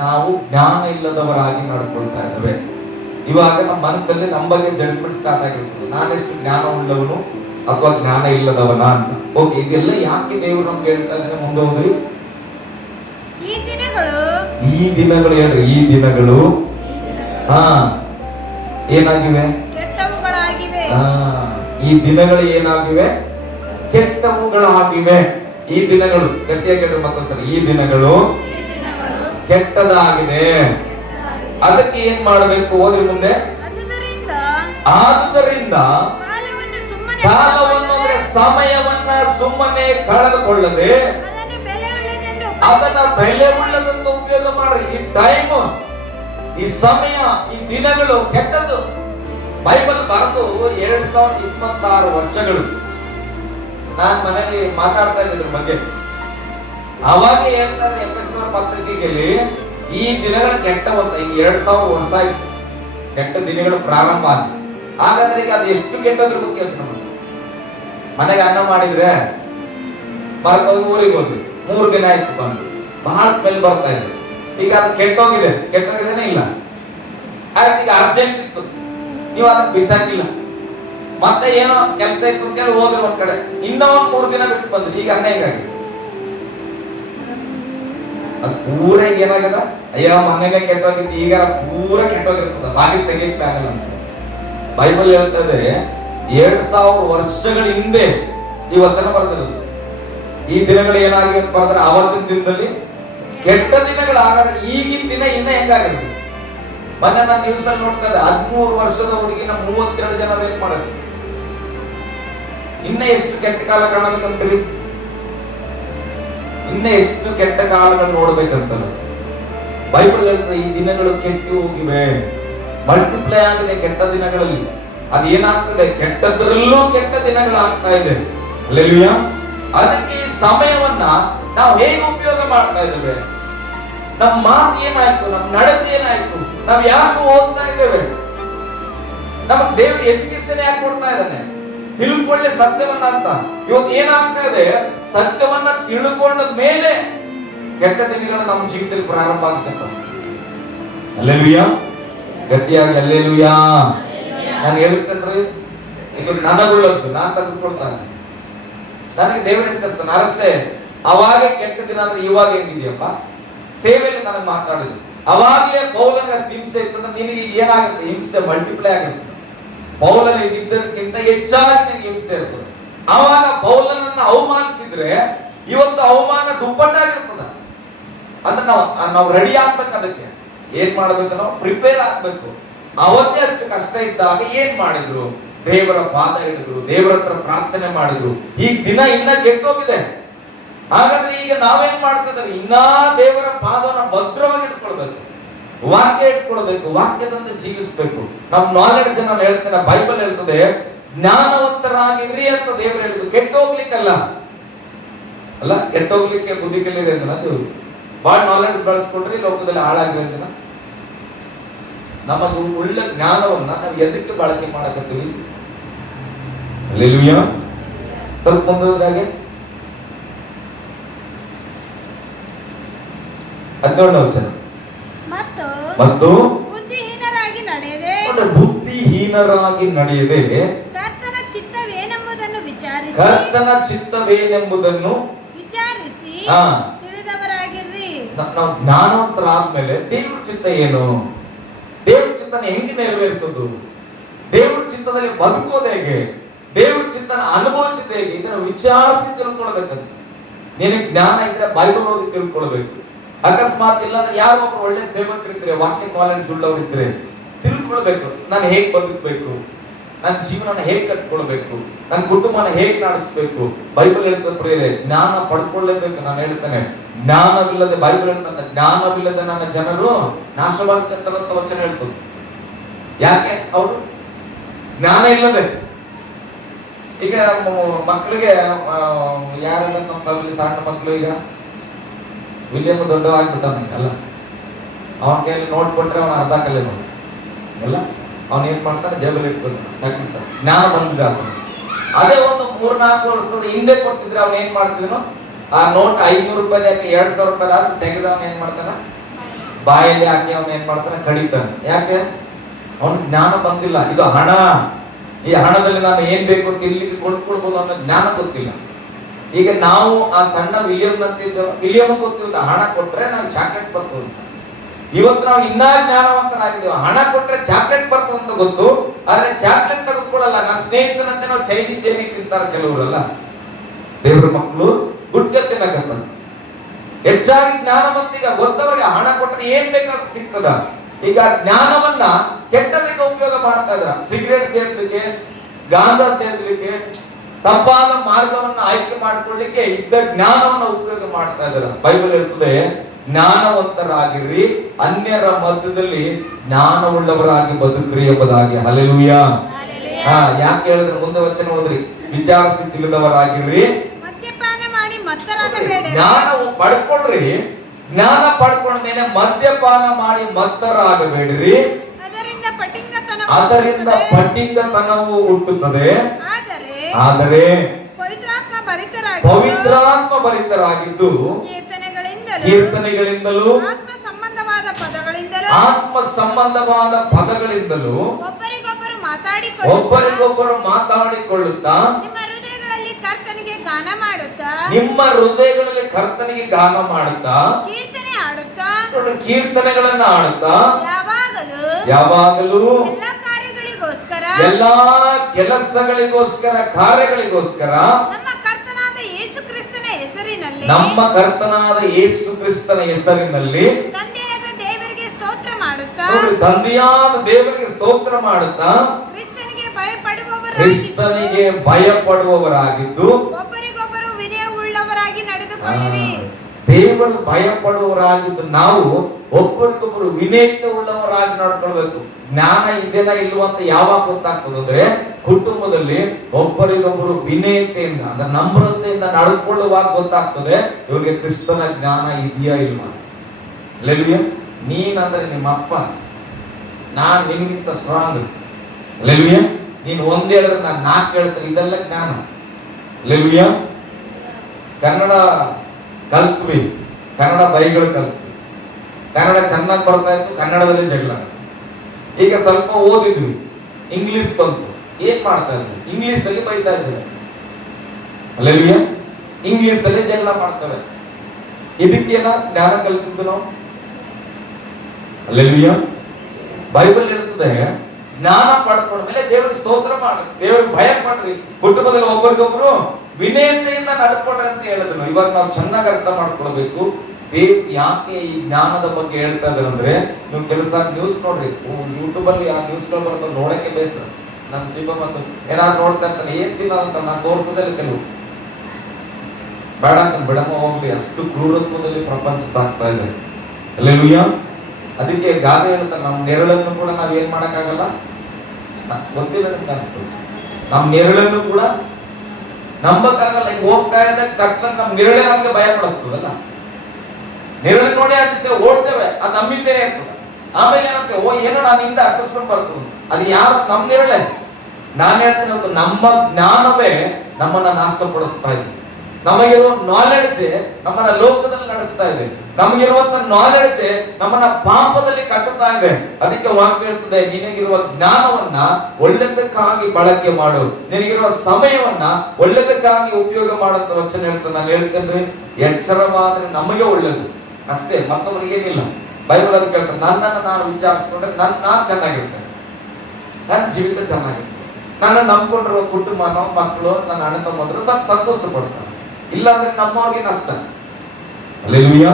ನಾವು ಜ್ಞಾನ ಇಲ್ಲದವರಾಗಿ ನಡ್ಕೊಳ್ತಾ ಇದ್ದೇವೆ. ಇವಾಗ ನಮ್ಮ ಮನಸ್ಸಲ್ಲಿ ನಮ್ಮ ಬಗ್ಗೆ ಜಡ್ಜ್ಮೆಂಟ್ ಸ್ಟಾರ್ಟ್ ಆಗಿರ್ತದೆ, ನಾನೆಷ್ಟು ಜ್ಞಾನ ಉಳ್ಳವನು ಅಥವಾ ಜ್ಞಾನ ಇಲ್ಲದವನ ಅಂತ. ಓಕೆ, ಇದೆಲ್ಲ ಯಾಕೆ ದೇವರು ನಮ್ಗೆ ಹೇಳ್ತಾ ಇದ್ದಾನೆ? ಮುಂದೆ ಹೋದ್ರಿ, ಈ ದಿನಗಳು ಹೇಳ್ರಿ, ಈ ದಿನಗಳು ಏನಾಗಿವೆ? ಈ ದಿನಗಳು ಏನಾಗಿವೆ? ಕೆಟ್ಟವುಗಳಾಗಿವೆ. ಈ ದಿನಗಳು, ಗಟ್ಟಿಯಾಗಿ ಹೇಳ್ರಿ ಮತ್ತೊಂದ್ಸರಿ, ಈ ದಿನಗಳು ಕೆಟ್ಟದಾಗಿದೆ. ಅದಕ್ಕೆ ಏನ್ ಮಾಡಬೇಕು? ಓದಿ ಮುಂದೆ. ಆದುದರಿಂದ ಕಾಲವನ್ನು ಅಂದ್ರೆ ಸಮಯವನ್ನ ಸುಮ್ಮನೆ ಕಳೆದುಕೊಳ್ಳದೆ ಅದನ್ನ ಬೆಲೆ ಉಳ್ಳದಂತ ಉಪಯೋಗ ಮಾಡ್ರಿ. ಈ ಟೈಮ್, ಈ ಸಮಯ, ಈ ದಿನಗಳು ಕೆಟ್ಟದ್ದು. ಬೈಬಲ್ ಬರೆದು 2026 ವರ್ಷಗಳು. ನಾನ್ ಮನೆಯಲ್ಲಿ ಮಾತಾಡ್ತಾ ಇದ್ದಿದ್ರ ಬಗ್ಗೆ. ಅವಾಗ ಹೇಳ್ತಾರೆ ಎಫೆಸದವರ ಪತ್ರಿಕೆಯಲ್ಲಿ, ಈ ದಿನಗಳ ಕೆಟ್ಟವಂತ. ಈಗ 2000 ವರ್ಷ ಆಯ್ತು ಕೆಟ್ಟ ದಿನಗಳು ಪ್ರಾರಂಭ ಆಗಿ. ಹಾಗಾದ್ರೆ ಈಗ ಅದು ಎಷ್ಟು ಕೆಟ್ಟೋಗಿರ್ಬೇಕು ಯೋಚನೆ ಮಾಡಿ. ಮನೆಗೆ ಅನ್ನ ಮಾಡಿದ್ರೆ ಮರಕೋಗಿ ಊರಿಗೆ ಹೋದ್ವಿ, 3 ದಿನ ಆಯ್ತು ಬಂದು, ಬಹಳ ಸ್ಮೆಲ್ ಬರ್ತಾ ಇದೆ. ಈಗ ಅದು ಕೆಟ್ಟೋಗಿದೇನೆ ಇಲ್ಲ. ಆಯ್ತು, ಈಗ ಅರ್ಜೆಂಟ್ ಇತ್ತು, ನೀವು ಅದನ್ನ ಬಿಸಾಕಿಲ್ಲ, ಮತ್ತೆ ಏನೋ ಕೆಲಸ ಇತ್ತು ಅಂತ ಹೇಳಿ ಹೋದ್ರಿ ಒಂದ್ ಕಡೆ, ಇನ್ನೊಂದ್ 3 ದಿನ ಬಿಟ್ಟು ಬಂದ್ರಿ. ಈಗ ಅನ್ನ ಹೇಗಾಗಿದೆ? ಅದು ಪೂರ ಈಗ ಏನಾಗದ? ಅಯ್ಯೋ ಮೊನ್ನೆನೇ ಕೆಟ್ಟೋಗಿತ್ತು, ಈಗ ಪೂರ ಕೆಟ್ಟೋಗಿರ್ತದ, ಬಾಗಿಲು ತೆಗಿಯಕ್ಕೆ ಆಗಲ್ಲ ಅಂತ ಬೈಬಲ್ ಹೇಳ್ತದೆ. 2000 ವರ್ಷಗಳ ಹಿಂದೆ ಈ ವಚನ ಬರೆದಿರೋದು. ಈ ದಿನಗಳು ಏನಾಗಿವೆ ಅಂತ ಬರೆದ್ರೆ ಆವತ್ತಿನ ದಿನದಲ್ಲಿ ಕೆಟ್ಟ ದಿನಗಳಾಗಾದ್ರೆ ಈಗಿನ ದಿನ ಇನ್ನ ಹೆಂಗಾಗಿದೆ? ಮೊನ್ನೆ ನಾನು ನ್ಯೂಸ್ ಅಲ್ಲಿ ನೋಡ್ತಾ ಇದ್ದೆ, 13 ವರ್ಷದ ಹುಡುಗಿನ 32 ಜನ ರೇಪ್ ಮಾಡಿದ್ರು. ಇನ್ನ ಎಷ್ಟು ಕೆಟ್ಟ ಕಾಲ ಕಾಣಬೇಕಂತೀರಿ? ಇನ್ನ ಎಷ್ಟು ಕೆಟ್ಟ ಕಾಲಗಳು ನೋಡ್ಬೇಕಂತಲ್ಲ ಬೈಬಲ್ ಹೇಳ್ತಾರೆ. ಈ ದಿನಗಳು ಕೆಟ್ಟು ಹೋಗಿವೆ, ಮಲ್ಟಿಪ್ಲೈ ಆಗಿದೆ ಕೆಟ್ಟ ದಿನಗಳಲ್ಲಿ. ಅದೇನಾಗ್ತದೆ? ಕೆಟ್ಟದ್ರಲ್ಲೂ ಕೆಟ್ಟ ದಿನಗಳಾಗ್ತಾ ಇದೆ. ಹಲ್ಲೆಲೂಯಾ. ಅದಕ್ಕೆ ಈ ಸಮಯವನ್ನ ನಾವು ಹೇಗೆ ಉಪಯೋಗ ಮಾಡ್ತಾ ಇದ್ದೇವೆ? ನಮ್ಮ ಮಾತು ಏನಾಯ್ತು? ನಮ್ಮ ನಡತೆ ಏನಾಯ್ತು? ನಾವು ಯಾಕೆ ಓದ್ತಾ ಇದ್ದೇವೆ? ನಮಗೆ ದೇವರು ಎಜುಕೇಶನ್ ಯಾಕೆ ಕೊಡ್ತಾ ಇದ್ದಾನೆ? ತಿಳ್ಕೊಳ್ಳಿ ಸತ್ಯವನ್ನ ಅಂತ. ಇವತ್ತು ಏನಾಗ್ತಾ ಇದೆ? ಸತ್ಯವನ್ನ ತಿಳ್ಕೊಂಡ ಮೇಲೆ ಕೆಟ್ಟ ದಿನಗಳು ನಮ್ಮ ಜೀವಿತದಲ್ಲಿ ಪ್ರಾರಂಭ ಆಗ್ತಕ್ಕ. ಹಲ್ಲೆಲೂಯಾ. ಗಟ್ಟಿಯಾಗಿ ಹಲ್ಲೆಲೂಯಾ. ನಾನು ಹೇಳುತ್ತೇನ್ರಿ, ಇದು ನನಗುಳ್ಳದ್ದು, ನಾನು ತೆಗೆದುಕೊಳ್ತಾನೆ. ನನಗೆ ದೇವರು ಎತ್ತಿಸ್ತಾನೆ. ಅರಸೆ ಅವಾಗ ಕೆಟ್ಟ ದಿನ ಅಂದ್ರೆ ಇವಾಗ ಹೆಂಗಿದೆಯಪ್ಪ? ಸೇವೆಯಲ್ಲಿ ನನಗೆ ಮಾತಾಡಿದ್ರು. ಅವಾಗಲೇ ಪೌಲನಿಗೆ ಅಷ್ಟು ಹಿಂಸೆ ಇರ್ತದೆ, ನಿನಗೆ ಏನಾಗುತ್ತೆ? ಹಿಂಸೆ ಮಲ್ಟಿಪ್ಲೈ ಆಗುತ್ತೆ. ಪೌಲನ ಇದ್ದಕ್ಕಿಂತ ಹೆಚ್ಚಾಗಿ ನಿನಗೆ ಹಿಂಸೆ ಇರ್ತದೆ. ಅವಾಗ ಪೌಲನನ್ನ ಅವಮಾನಿಸಿದ್ರೆ ಇವತ್ತು ಅವಮಾನ ದುಪ್ಪಟ್ಟಾಗಿರ್ತದ. ಅಂದ್ರೆ ನಾವು ರೆಡಿ ಆಗ್ಬೇಕು. ಅದಕ್ಕೆ ಏನ್ ಮಾಡ್ಬೇಕು? ನಾವು ಪ್ರಿಪೇರ್ ಆಗ್ಬೇಕು. ಅವತ್ತೇ ಅಷ್ಟು ಕಷ್ಟ ಇದ್ದಾಗ ಏನ್ ಮಾಡಿದ್ರು? ದೇವರ ಪಾದ ಹಿಡಿದ್ರು, ದೇವರ ಹತ್ರ ಪ್ರಾರ್ಥನೆ ಮಾಡಿದ್ರು. ಈಗ ದಿನ ಇನ್ನ ಕೆಟ್ಟೋಗಿದೆ. ಹಾಗಾದ್ರೆ ಈಗ ನಾವೇನ್ ಮಾಡ್ತಿದ್ದೇವೆ? ಇನ್ನ ದೇವರ ಪಾದವನ್ನ ಭದ್ರವಾಗಿ ಇಟ್ಕೊಳ್ಬೇಕು, ವಾಕ್ಯ ಇಟ್ಕೊಳ್ಬೇಕು, ವಾಕ್ಯದಿಂದ ಜೀವಿಸ್ಬೇಕು. ನಮ್ ನಾಲೆಡ್ಜ್ ನಾನು ಹೇಳ್ತೇನೆ, ಬೈಬಲ್ ಹೇಳ್ತದೆ ಜ್ಞಾನವಂತರಾಗಿರ್ರಿ ಅಂತ ದೇವರು ಹೇಳಿದ್ರು. ಕೆಟ್ಟೋಗ್ಲಿಕ್ಕಲ್ಲ, ಅಲ್ಲ ಕೆಟ್ಟೋಗ್ಲಿಕ್ಕೆ ಬುದ್ಧಿ ಕಲಿಯಿದೆ ಅಂತ ದೇವರು. ಬಹಳ ನಾಲೆಡ್ಜ್ ಬೆಳೆಸ್ಕೊಂಡ್ರಿ ಲೋಕದಲ್ಲಿ ಹಾಳಾಗಿರೋದಿಲ್ಲ. ನಮದು ಒಳ್ಳೆ ಜ್ಞಾನವನ್ನ ನಾವು ಎದಕ್ಕೆ ಬಳಕೆ ಮಾಡಕತ್ತೀವಿ? ಹಲ್ಲೆಲೂಯಾ. ಸ್ವಲ್ಪ ಮುಂದೋದ್ರಾಗೆ 17ನೇ ವಚನ. ಮತ್ತು ಬುದ್ಧಿಹೀನರಾಗಿ ನಡೆಯದೆ ಕರ್ತನ ಚಿತ್ತವೇನೆಂಬುದನ್ನು ವಿಚಾರಿಸಿ ತಿಳಿದವರಾಗಿರ್ರಿ. ನಾವು ಜ್ಞಾನವಂತರಾದ್ಮೇಲೆ ದೇವ್ರ ಚಿತ್ತ ಏನು? ದೇವ್ರ ಚಿತ್ತನ ಹೆಂಗೆ ನೆರವೇರಿಸೋದು? ದೇವ್ರ ಚಿತ್ತದಲ್ಲಿ ಬದುಕೋದು ಹೇಗೆ? ದೇವ್ರ ಚಿತ್ತನ ಅನುಭವಿಸಿದ ಹೇಗೆ? ಇದನ್ನು ವಿಚಾರಿಸಿ ತಿಳ್ಕೊಳ್ಬೇಕಂತ. ನಿನಗೆ ಜ್ಞಾನ ಇದ್ರೆ ಬೈಬಲ್ ಓದಿ ತಿಳ್ಕೊಳ್ಬೇಕು. ಅಕಸ್ಮಾತ್ ಇಲ್ಲಾಂದ್ರೆ ಯಾರೋ ಒಬ್ರು ಒಳ್ಳೆ ಸೇವಕರಿದ್ರೆ, ವಾಕ್ಯ ನಾಲೆಡ್ಜ್ ಉಳ್ಳವರಿದ್ರೆ ತಿಳ್ಕೊಳ್ಬೇಕು. ನಾನು ಹೇಗ್ ಬದುಕಬೇಕು, ನನ್ನ ಜೀವನ ಹೇಗ್ ಕಟ್ಕೊಳ್ಬೇಕು, ನನ್ನ ಕುಟುಂಬನ ಹೇಗ್ ನಡೆಸಬೇಕು. ಬೈಬಲ್ ಹೇಳ್ತದೆ ಪ್ರಿಯರೇ, ಜ್ಞಾನ ಪಡ್ಕೊಳ್ಳೇಬೇಕು. ನಾನು ಹೇಳ್ತೇನೆ, ಜ್ಞಾನವಿಲ್ಲದೆ, ಬೈಬಲ್ ಹೇಳ್ತದೆ ಜ್ಞಾನವಿಲ್ಲದೆ ನನ್ನ ಜನರು ನಾಶವಾಗುತ್ತಂತ ವಚನ ಹೇಳ್ತದೆ. ಯಾಕೆ? ಅವರು ಜ್ಞಾನ ಇಲ್ಲದೆ. ಈಗ ಮಕ್ಕಳಿಗೆ ಯಾರೆಲ್ಲ ನಮ್ಮ ಸಭೆಯಲ್ಲಿ ಸಣ್ಣ ಮಕ್ಕಳು, ಈಗ ವಿಲಿಯಮ್ ದೊಡ್ಡವಾಗ್ಬಿಟ್ಟಾನೆ ಅಲ್ಲ, ಅವನ ಕೈಯಲ್ಲಿ ನೋಟ್ ಕೊಟ್ರೆ ಅವನ ಅರ್ಧ ಕಲೆ ನೋಡಿ ಅಲ್ಲ, ಅವನ್ ಏನ್ ಮಾಡ್ತಾನೆ? ಜೇಬಲ್ಲಿ ಇಟ್ಕೊಳ್ತಾನೆ, ಚಾಕ್ಬಿಡ್ತಾನೆ. ಜ್ಞಾನ ಬಂದಿದ್ರೆ ಆತ. ಅದೇ ಒಂದು 3-4 ವರ್ಷದ ಹಿಂದೆ ಕೊಟ್ಟಿದ್ರೆ ಅವನ್ ಏನ್ ಮಾಡ್ತಿದ್ನು? ಆ ನೋಟ್ 500 ರೂಪಾಯಿ 2000 ರೂಪಾಯಿ ಆದ್ರೆ ತೆಗೆದವನ್ ಏನ್ ಮಾಡ್ತಾನ? ಬಾಯಲ್ಲಿ ಹಾಕಿ ಅವನು ಏನ್ ಮಾಡ್ತಾನೆ, ಕಡಿತಾನೆ. ಯಾಕೆ? ಅವನು ಜ್ಞಾನ ಬಂದಿಲ್ಲ. ಇದು ಹಣ, ಈ ಹಣದಲ್ಲಿ ನಾನು ಏನ್ ಬೇಕು ಅಂತ ಇಲ್ಲಿಗೆ ಕೊಂಡ್ಕೊಳ್ಬಹುದು ಅನ್ನೋ ಜ್ಞಾನ ಗೊತ್ತಿಲ್ಲ. ಈಗ ನಾವು ಆ ಸಣ್ಣ ವಿಲಿಯಂ ಅಂತಿದ್ದೇವೆ, ವಿಲಿಯಂ ಗೊತ್ತಿಲ್ಲ, ಹಣ ಕೊಟ್ರೆ ನಾವು ಚಾಕ್ಲೇಟ್ ಬರ್ತದೆ ಅಂತ. ಇವತ್ತು ನಾವು ಇನ್ನೂ ಜ್ಞಾನವಂತರಾಗಿದ್ದೇವೆ, ಹಣ ಕೊಟ್ರೆ ಚಾಕ್ಲೇಟ್ ಬರ್ತದೆ ಅಂತ ಗೊತ್ತು, ಆದ್ರೆ ಚಾಕ್ಲೇಟ್ ತೆಗೆದುಕೊಳ್ಳಲ್ಲ. ನನ್ನ ಸ್ನೇಹಿತನಂತೆ ನಾವು ಚೈನಿ ತಿಂತಾರೆ ಕೆಲವರಲ್ಲ. ದೇವರ ಮಕ್ಕಳು ಗುಡ್ಡೆ ತಿನ್ನಕತ್ತ. ಹೆಚ್ಚಾಗಿ ಜ್ಞಾನವಂತಿಗ ಗೊತ್ತವರಿಗೆ ಹಣ ಕೊಟ್ಟರೆ ಏನ್ ಬೇಕಾದ್ರೂ ಸಿಗ್ತದ. ಈಗ ಜ್ಞಾನವನ್ನ ಕೆಟ್ಟದಕ್ಕೆ ಉಪಯೋಗ ಮಾಡ್ತಾ ಇದ್ರ. ಸಿಗರೇಟ್ ಸೇರ್ಲಿಕ್ಕೆ, ಗಾಂಜಾ ಸೇರ್ಲಿಕ್ಕೆ, ತಪ್ಪಾದ ಮಾರ್ಗವನ್ನ ಆಯ್ಕೆ ಮಾಡ್ಕೊಳ್ಳಿಕ್ಕೆ ಇದ್ದ ಜ್ಞಾನವನ್ನ ಉಪಯೋಗ ಮಾಡ್ತಾ ಇದಾರ. ಬೈಬಲ್ ಹೇಳ್ತದೆ, ಜ್ಞಾನವಂತರಾಗಿರ್ರಿ, ಅನ್ಯರ ಮಧ್ಯದಲ್ಲಿ ಜ್ಞಾನವುಳ್ಳವರಾಗಿ ಬದುಕ್ರಿ ಎಂಬುದಾಗಿ. ಹಲ್ಲೆಲೂಯಾ. ಯಾಕೆ ಹೇಳಿದ್ರೆ ಮುಂದೆ ವಚನ ಓದ್ರಿ, ವಿಚಾರಿಸಿ ತಿಳಿದವರಾಗಿರ್ರಿ, ಜ್ಞಾನವು ಪಡ್ಕೊಳ್ರಿ, ಜ್ಞಾನ ಪಡ್ಕೊಂಡ ಮೇಲೆ ಮದ್ಯಪಾನ ಮಾಡಿ ಮತ್ತರಾಗಬೇಡಿರಿ, ಅದರಿಂದ ಪಟ್ಟಿಂಗತನವು ಹುಟ್ಟುತ್ತದೆ. ಆದರೆ ಪವಿತ್ರಾತ್ಮ ಭರಿತರಾಗಿದ್ದು ಕೀರ್ತನೆಗಳಿಂದಲೂ ಆತ್ಮ ಸಂಬಂಧವಾದ ಪದಗಳಿಂದಲೂ ಒಬ್ಬರಿಗೊಬ್ಬರು ಮಾತಾಡಿಕೊಳ್ಳುತ್ತಾ ನಿಮ್ಮ ಹೃದಯಗಳಲ್ಲಿ ಕರ್ತನಿಗೆ ಗಾನ ಮಾಡುತ್ತಾ ಕೀರ್ತನೆಗಳನ್ನ ಆಡುತ್ತಾ ಯಾವಾಗಲೂ ಎಲ್ಲಾ ಕೆಲಸಗಳಿಗೋಸ್ಕರ, ಕಾರ್ಯಗಳಿಗೋಸ್ಕರ ನಮ್ಮ ಕರ್ತನಾದ ಯೇಸು ಕ್ರಿಸ್ತನ ಹೆಸರಿನಲ್ಲಿ ತಂದೆಯಾದ ದೇವರಿಗೆ ಸ್ತೋತ್ರ ಮಾಡುತ್ತಾ ಕ್ರಿಸ್ತನಿಗೆ ಭಯಪಡುವವರಾಗಿದ್ದು ದೇವರು ಭಯಪಡುವವರಾಗಿದ್ದು ನಾವು ಒಬ್ಬರಿಗೊಬ್ಬರು ವಿನಯತೆ ಉಳ್ಳವರಾಗಿ ನಡ್ಕೊಳ್ಬೇಕು. ಜ್ಞಾನ ಇದೆಲ್ಲ ಇಲ್ವಂತ ಯಾವಾಗ ಗೊತ್ತಾಗ್ತದೆ ಅಂದ್ರೆ, ಕುಟುಂಬದಲ್ಲಿ ಒಬ್ಬರಿಗೊಬ್ಬರು ವಿನಯತೆಯಿಂದ ಅಂದ್ರೆ ನಮ್ರತೆಯಿಂದ ನಡ್ಕೊಳ್ಳುವಾಗ ಗೊತ್ತಾಗ್ತದೆ ಇವ್ರಿಗೆ ಕ್ರಿಸ್ತನ ಜ್ಞಾನ ಇದೆಯಾ ಇಲ್ವಾ. ಅಲ್ಲೆಲೂಯಾ. ನೀನಂದ್ರೆ ನಿಮ್ಮ ಅಪ್ಪ, ನಾನ್ ನಿನಗಿಂತ ಸ್ಟ್ರಾಂಗ್. ಅಲ್ಲೆಲೂಯಾ. ನೀನ್ ಒಂದ್ ಹೇಳಿದ್ರೆ ನಾನು 4 ಹೇಳ್ತೇನೆ, ಇದೆಲ್ಲ ಜ್ಞಾನ. ಅಲ್ಲೆಲೂಯಾ. ಕನ್ನಡ ಕಲ್ತ್ವಿ, ಕನ್ನಡ ಬೈಗಳು ಕಲ್ತ್ವಿ, ಕನ್ನಡ ಚೆನ್ನಾಗಿ ಬರ್ತಾ ಇತ್ತು, ಕನ್ನಡದಲ್ಲಿ ಜಗಳ. ಈಗ ಸ್ವಲ್ಪ ಓದಿದ್ವಿ, ಇಂಗ್ಲಿಷ್ ಬಂತು, ಏನ್ ಮಾಡ್ತಾ ಇದ್ವಿ? ಇಂಗ್ಲಿಷ್ ಅಲ್ಲಿ ಬೈತಾ ಇದ್ವಿ. ಅಲ್ಲೆಲೂಯಾ. ಇಂಗ್ಲಿಷ್ ಅಲ್ಲಿ ಜಗಳ ಮಾಡ್ತವೆ. ಇದಕ್ಕೇನ ಜ್ಞಾನ ಕಲ್ತಿದ್ದು ನಾವು? ಅಲ್ಲೆಲೂಯಾ. ಬೈಬಲ್ ಹೇಳ್ತದೆ, ಜ್ಞಾನ ಪಡ್ಕೊಂಡ ಮೇಲೆ ದೇವರಿಗೆ ಸ್ತೋತ್ರ ಮಾಡ್ರಿ, ದೇವರಿಗೆ ಭಯ ಪಡ್ರಿ, ಕುಟುಂಬದಲ್ಲಿ ಒಬ್ಬರಿಗೊಬ್ರು ವಿನಯತೆಯಿಂದ ನಡ್ಕೊಳ್ರಿ ಅಂತ ಹೇಳಿದ್ರು. ಇವಾಗ ನಾವು ಚೆನ್ನಾಗಿ ಅರ್ಥ ಮಾಡ್ಕೊಳ್ಬೇಕು, ದೇವ್ ಯಾಕೆ ಈ ಜ್ಞಾನದ ಬಗ್ಗೆ ಹೇಳ್ತಾ ಇದ್ದಾರೆ ಅಂದ್ರೆ, ನೀವು ಕೆಲಸ ನ್ಯೂಸ್ ನೋಡ್ರಿ, ಯೂಟ್ಯೂಬ್ ಅಲ್ಲಿ ಆ ನ್ಯೂಸ್ಗಳು ಬರ್ತದೆ, ನೋಡಕ್ಕೆ ಬೇಸರ. ನನ್ ಶಿವ ಬಂದು ಏನಾದ್ರು ನೋಡ್ತಾ ಇರ್ತಾನೆ, ಏನ್ ತಿನ್ನೋದಂತ ನಾನು ತೋರಿಸೋದಿಲ್ಲ. ಕೆಲವು ಬೇಡ ಅಂತ ಬಿಡಮ ಹೋಗ್ಲಿ, ಅಷ್ಟು ಕ್ರೂರತ್ವದಲ್ಲಿ ಪ್ರಪಂಚ ಸಾಕ್ತಾ ಇದೆ. ಅಲ್ಲೆಲೂಯಾ. ಅದಕ್ಕೆ ಗಾದೆ ಹೇಳ್ತಾರೆ, ನಮ್ಮ ನೆರಳನ್ನು ಕೂಡ ನಾವ್ ಏನ್ ಮಾಡಕ್ಕಾಗಲ್ಲ. ಗೊತ್ತಿಲ್ಲ ನಿಮ್ಗೆ ಅನಿಸ್ತು, ನಮ್ಮ ನೆರಳನ್ನು ಕೂಡ ನಂಬಕ್ಕಾಗಲ್ಲ. ಈಗ ಹೋಗ್ತಾ ಇದ್ದಾಗ ಕಟ್ಟ ನಮ್ ನೆರಳೆ ನಮ್ಗೆ ಭಯ ಪಡಿಸ್ತದಲ್ಲ. ನೆರಳು ನೋಡಿ ಆಗ್ತದೆ, ಓಡ್ತೇವೆ, ಅದು ನಮ್ಮಿಂದೇ ಇರ್ತದೆ. ಆಮೇಲೆ ಏನಂತೆ, ಏನೋ ನಾನು ಹಿಂದೆ ಅಟ್ಟಿಸ್ಕೊಂಡು ಬರ್ತದೆ, ಅದು ಯಾರು? ನಮ್ಮ ನೆರಳೆ. ನಾನು ಹೇಳ್ತೇನೆ, ನಮ್ಮ ಜ್ಞಾನವೇ ನಮ್ಮನ್ನ ನಾಶಪಡಿಸ್ತಾ ಇದೆ. ನಮಗಿರುವ ನಾಲೆಡ್ಜ್ ನಮ್ಮನ್ನ ಲೋಕದಲ್ಲಿ ನಡೆಸ್ತಾ ಇದೆ. ನಮಗಿರುವಂತ ನಾಲೆಡ್ಜ್ ನಮ್ಮನ್ನ ಪಾಪದಲ್ಲಿ ಕಟ್ಟುತ್ತಾ ಇದೆ. ಅದಕ್ಕೆ ವಾಕ್ಯ ಹೇಳ್ತದೆ, ನಿನಗಿರುವ ಜ್ಞಾನವನ್ನ ಒಳ್ಳೆದಕ್ಕಾಗಿ ಬಳಕೆ ಮಾಡು, ನಿನಗಿರುವ ಸಮಯವನ್ನ ಒಳ್ಳೆದಕ್ಕಾಗಿ ಉಪಯೋಗ ಮಾಡುವಂತ ವಚನ ಹೇಳ್ತದೆ. ನಾನು ಹೇಳ್ತೇನೆ, ಎಚ್ಚರವಾದ್ರೆ ನಮಗೆ ಒಳ್ಳೇದು ಅಷ್ಟೇ, ಮತ್ತೊಬ್ಬರಿಗೆ ಏನಿಲ್ಲ. ಬೈಬಲ್ ಅದಕ್ಕೆ ಹೇಳ್ತದೆ, ನನ್ನನ್ನು ನಾನು ವಿಚಾರಿಸಿಕೊಂಡ್ರೆ ನಾನು ಚೆನ್ನಾಗಿರ್ತೇನೆ, ನನ್ನ ಜೀವಿತ ಚೆನ್ನಾಗಿರ್ತದೆ, ನನ್ನ ನಂಬ್ಕೊಂಡಿರುವ ಕುಟುಂಬ, ನಮ್ಮ ಮಕ್ಕಳು, ನನ್ನ ಅಣ್ಣ ತಮ್ಮಂದ್ರು ಸಂತೋಷ ಪಡ್ತಾರೆ. ಇಲ್ಲಾಂದ್ರೆ ನಮ್ಮವ್ರಿಗೆ ನಷ್ಟ. ಅಲ್ಲೆಲೂಯಾ.